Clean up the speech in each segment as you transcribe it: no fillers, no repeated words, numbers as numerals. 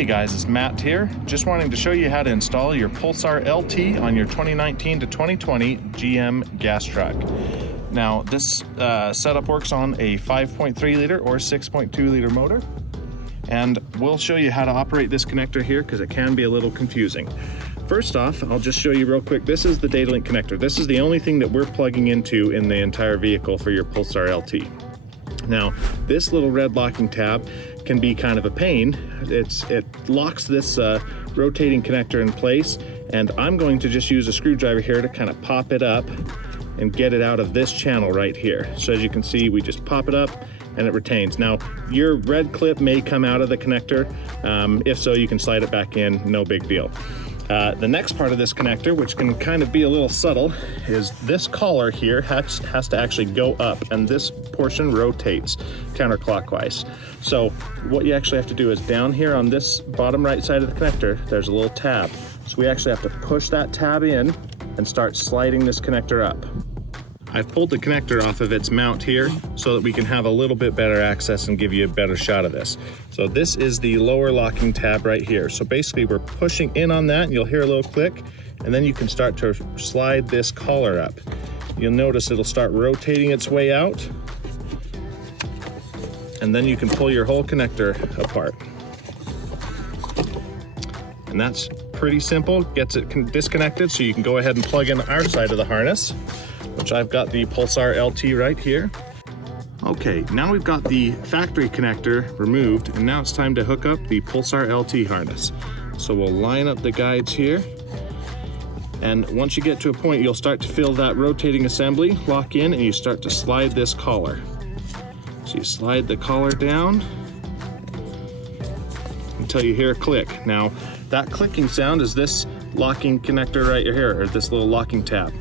Hey guys, it's Matt here. Just wanting to show you how to install your Pulsar LT on your 2019 to 2020 GM gas truck. Now this setup works on a 5.3 liter or 6.2 liter motor. And we'll show you how to operate this connector here because it can be a little confusing. First off, I'll just show you real quick. This is the data link connector. This is the only thing that we're plugging into in the entire vehicle for your Pulsar LT. Now, this little red locking tab can be kind of a pain. It locks this rotating connector in place, and I'm going to just use a screwdriver here to kind of pop it up and get it out of this channel right here. So as you can see, we just pop it up and it retains. Now, your red clip may come out of the connector. If so, you can slide it back in, no big deal. The next part of this connector, which can kind of be a little subtle, is this collar here has to actually go up, and this portion rotates counterclockwise. So what you actually have to do is down here on this bottom right side of the connector, there's a little tab. So we actually have to push that tab in and start sliding this connector up. I've pulled the connector off of its mount here so that we can have a little bit better access and give you a better shot of this. So this is the lower locking tab right here. So basically we're pushing in on that and you'll hear a little click, and then you can start to slide this collar up. You'll notice it'll start rotating its way out, and then you can pull your whole connector apart. And that's pretty simple, gets it disconnected so you can go ahead and plug in our side of the harness, which I've got the Pulsar LT right here. Okay, now we've got the factory connector removed, and now it's time to hook up the Pulsar LT harness. So we'll line up the guides here, and once you get to a point, you'll start to feel that rotating assembly lock in, and you start to slide this collar. So you slide the collar down until you hear a click. Now, that clicking sound is this locking connector right here, or this little locking tab.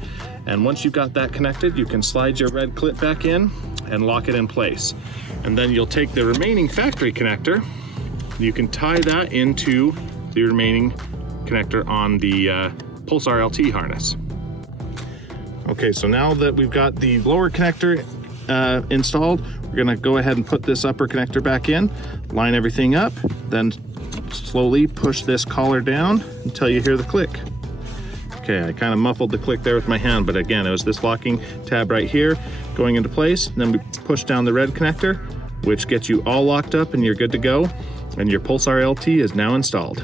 And once you've got that connected, you can slide your red clip back in and lock it in place. And then you'll take the remaining factory connector, you can tie that into the remaining connector on the Pulsar LT harness. Okay, so now that we've got the lower connector installed, we're gonna go ahead and put this upper connector back in, line everything up, then slowly push this collar down until you hear the click. Okay, I kind of muffled the click there with my hand, but again, it was this locking tab right here going into place. And then we push down the red connector, which gets you all locked up and you're good to go. And your Pulsar LT is now installed.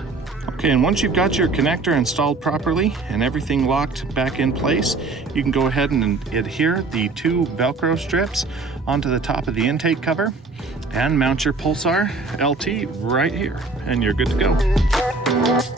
Okay, and once you've got your connector installed properly and everything locked back in place, you can go ahead and adhere the two Velcro strips onto the top of the intake cover and mount your Pulsar LT right here, and you're good to go.